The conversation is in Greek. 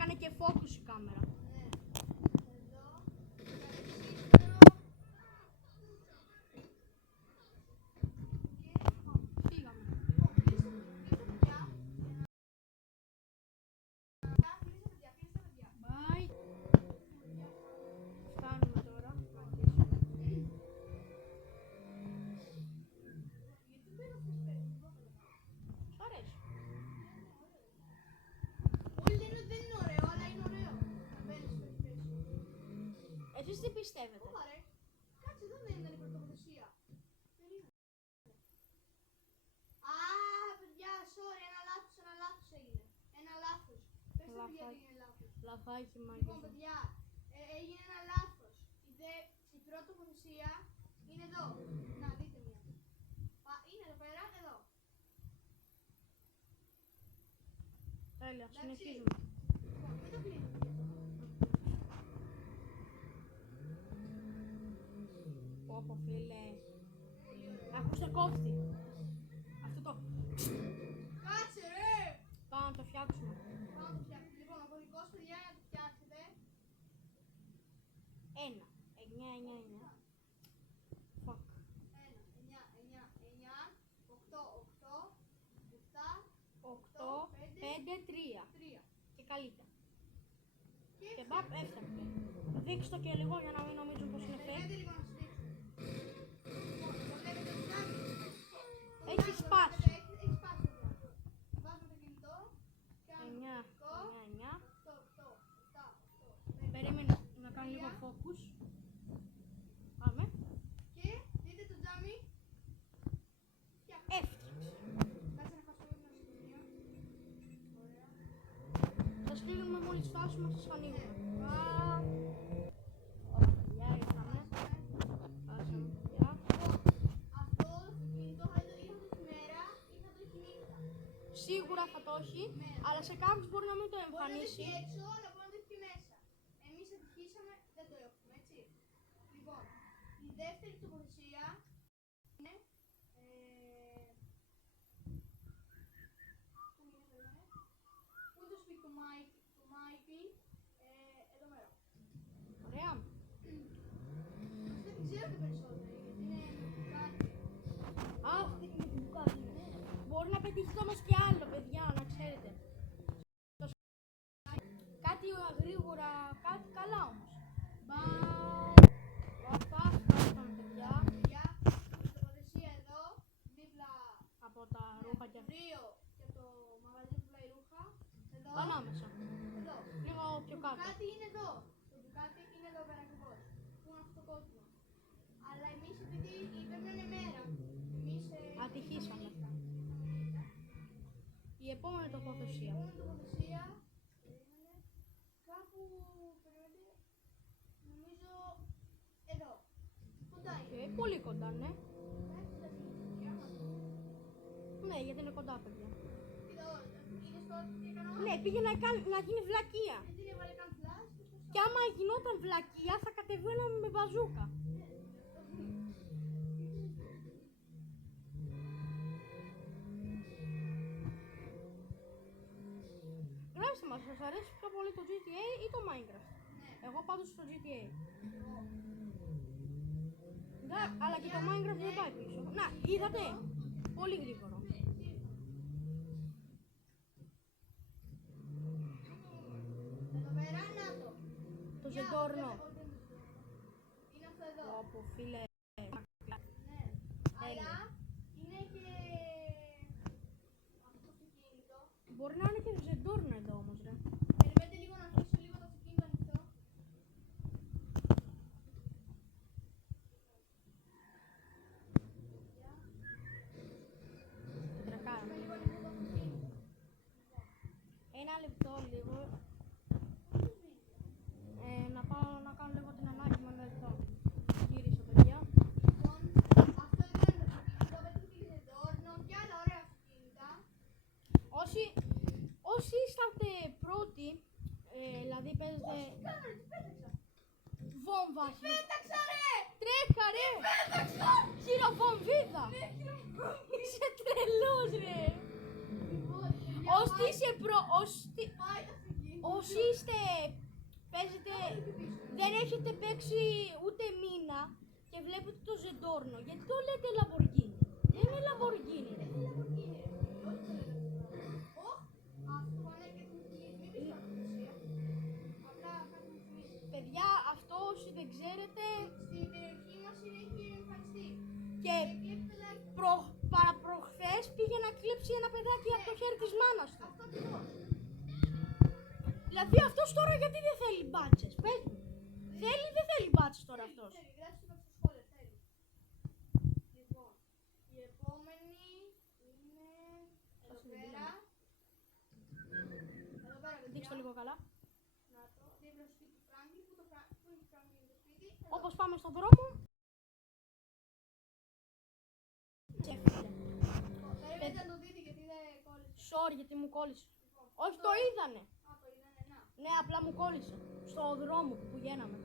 έκανε και focus η κάμερα. Ναι. Εδώ. Φύγαμε. Bye. Φτάνουμε τώρα. Σ' αρέσει. Όλοι λένε ότι δεν είναι ωραίο, αλλά είναι ωραίο. Εσείς τι πιστεύετε? Ωπα ρε. Κάτσε, εδώ δεν ήταν η πρωτοβουλία. Περίμενε. Α, παιδιά, sorry, ένα λάθος έγινε. Ένα λάθος. Πες το γιατί είναι λάθος. Λαθάκι Λοιπόν, μάγισσα. παιδιά, έγινε ένα λάθος. Η πρώτη τοποθεσία είναι εδώ. Να, δείτε μία. Είναι εδώ πέρα, εδώ. Τέλεια, Εντάξει. συνεχίζουμε. Λοιπόν, μην το κλείνουμε. Πω φίλε. Ακούστε κόφτη. Αυτό το... Κάτσε, ρε! Πάμε να το φτιάξουμε. Πάμε να το φτιάξουμε. Λοιπόν, ο κωδικός, παιδιά, για να το φτιάξετε. 1, 9, 9, 9. Fuck. 1, 9, 9, 9, 8, 8, 7, 8, 5, 3. 3. Και καλύτερα. Και Και μπαπ, έφτιαξε. Δείξτε το και λίγο για να μην νομίζουν πως είναι fake. περιμένετε λίγο να σας δείξω. Λοιπόν, το βλέπετε το τζάμι. Έχει σπάσει. Έχει σπάσει εδώ. Βάζουμε το κινητό. 9, 9, 9. 8, 8, 7, 8, 5. Περίμενε να κάνω λίγο focus. Πάμε. Και δείτε το τζάμι. Φτιάχνω. Έφτιαξε. Κάτσε να χάσω ένα σημείο. Ωραία. Θα στείλουμε μόλις φτάσουμε, σας ανοίγουμε. Ναι. Ωραία, παιδιά, ήρθαμε. Φτάσαμε, παιδιά. Αυτό το κινητό θα το είχα το μέρα ή θα το έχει νύχτα. Σίγουρα θα το έχει, Ναι. αλλά σε κάποιους μπορεί να μην το Μπορεί να το εμφανίσει. έχει έξω, αλλά μπορεί να το έχει και μέσα. Εμείς ευτυχήσαμε, δεν το έχουμε, έτσι. Λοιπόν, η δεύτερη τοποθεσία είναι... Πού είναι, περίμενε. Πού είναι το σπίτι του Μάικη, εδώ πέρα. Ωραία. Δεν ξέρω και περισσότερο, γιατί είναι κάτι. Α, αυτή είναι την μπουκάτη. Μπορεί να πετύχει όμως και άλλο, παιδιά, να ξέρετε. Κάτι γρήγορα, κάτι καλά όμως. Φτάσαμε, παιδιά, Παιδιά, η τοποθεσία εδώ, δίπλα από τα ρούχα και αυτά. Ρίο και το μαγαζί που πουλάει ρούχα. Εδώ. Ανάμεσα. Εδώ. Λίγο πιο Το κάτω. Ντουκάτι είναι εδώ. Το Ντουκάτι είναι εδώ πέρα ακριβώς. Πού είναι αυτό το κόκκινο. Αλλά εμείς επειδή πρέπει να είναι μέρα. Εμείς Ατυχήσαμε. νύχτα. Η επόμενη Η τοποθεσία. επόμενη τοποθεσία περίμενε, κάπου περιμένετε, νομίζω εδώ. Κοντά είναι. Πολύ κοντά, ναι. Εντάξει, δεν είναι παιδιά μας. Ναι, γιατί είναι κοντά, παιδιά. Κοίτα, είδες τώρα τι έκανα. Ναι, πήγε να γίνει βλακεία. Γιατί δεν έβαλε καν flash και το Και άμα γινόταν βλακεία θα κατεβαίναμε με μπαζούκα. Γράψτε μας, σας αρέσει πιο πολύ το GTA ή το Minecraft? Εγώ πάντως στο GTA. Αλλά και το Minecraft δεν πάει πίσω. Να, είδατε, πολύ γρήγορο. Εδώ πέρα, να το. Το ζεντόρνο. Είναι αυτό εδώ. Όπου φίλε. Ναι. Αλλά είναι και αυτό το αυτοκίνητο. Μπορεί να είναι και ζεντόρνο εδώ όμως, ρε. Περιμένετε λίγο να αφήσω λίγο το αυτοκίνητο ανοιχτό. Τρακάραμε. Λίγο ανοιχτό το αυτοκίνητο. Ένα λεπτό λίγο. Να πάω να κάνω λίγο την ανάγκη με ένα λεπτό. Γύρισα, παιδιά. Λοιπόν, αυτό εδώ είναι το αυτοκίνητο. Βλέπετε ότι είναι δόρνο και άλλα ωραία αυτοκίνητα. Όσοι είσαστε πρώτοι, δηλαδή παίζετε Κάνε, τι πέταξα. βόμβα. Πέταξα ρε! Τρέχα ρε! Πέταξα! Χειροβομβίδα! Είσαι τρελός ρε! Λοιπόν, Όσοι είσαι πάει το αυτοκίνητο. Όσοι είστε, παίζετε, δεν έχετε παίξει ούτε μήνα και βλέπετε το Ζεντόρνο, γιατί το λέτε Λαμποργκίνι? Δεν είναι Λαμποργκίνι, ρε. Παιδιά, αυτό όσοι δεν ξέρετε, Στην περιοχή μας έχει εμφανιστεί. και παραπροχθές πήγε να κλέψει ένα παιδάκι από το χέρι της μάνας του. Αυτό ακριβώς. Δηλαδή αυτός τώρα γιατί δεν θέλει μπάτσες, πες μου. Θέλει ή δεν θέλει μπάτσες τώρα αυτός? Θέλει, γράψτε το στο σχόλιο, θέλει. Λοιπόν, η επόμενη είναι εδώ πέρα. Εδώ πέρα, παιδιά. Δείξτε το λίγο καλά. Να το, δίπλα στο σπίτι του Φράγκη. Πού είναι το Φράγκη είναι το σπίτι? Εδώ. Όπως πάμε στον δρόμο. Και φίλε. Περίμενε να το δείτε γιατί δεν κόλλησε. Sorry γιατί μου κόλλησε. Λοιπόν, Όχι, το είδανε. Α, το είδανε, να. Ναι, απλά μου κόλλησε. Στο δρόμο που πηγαίναμε.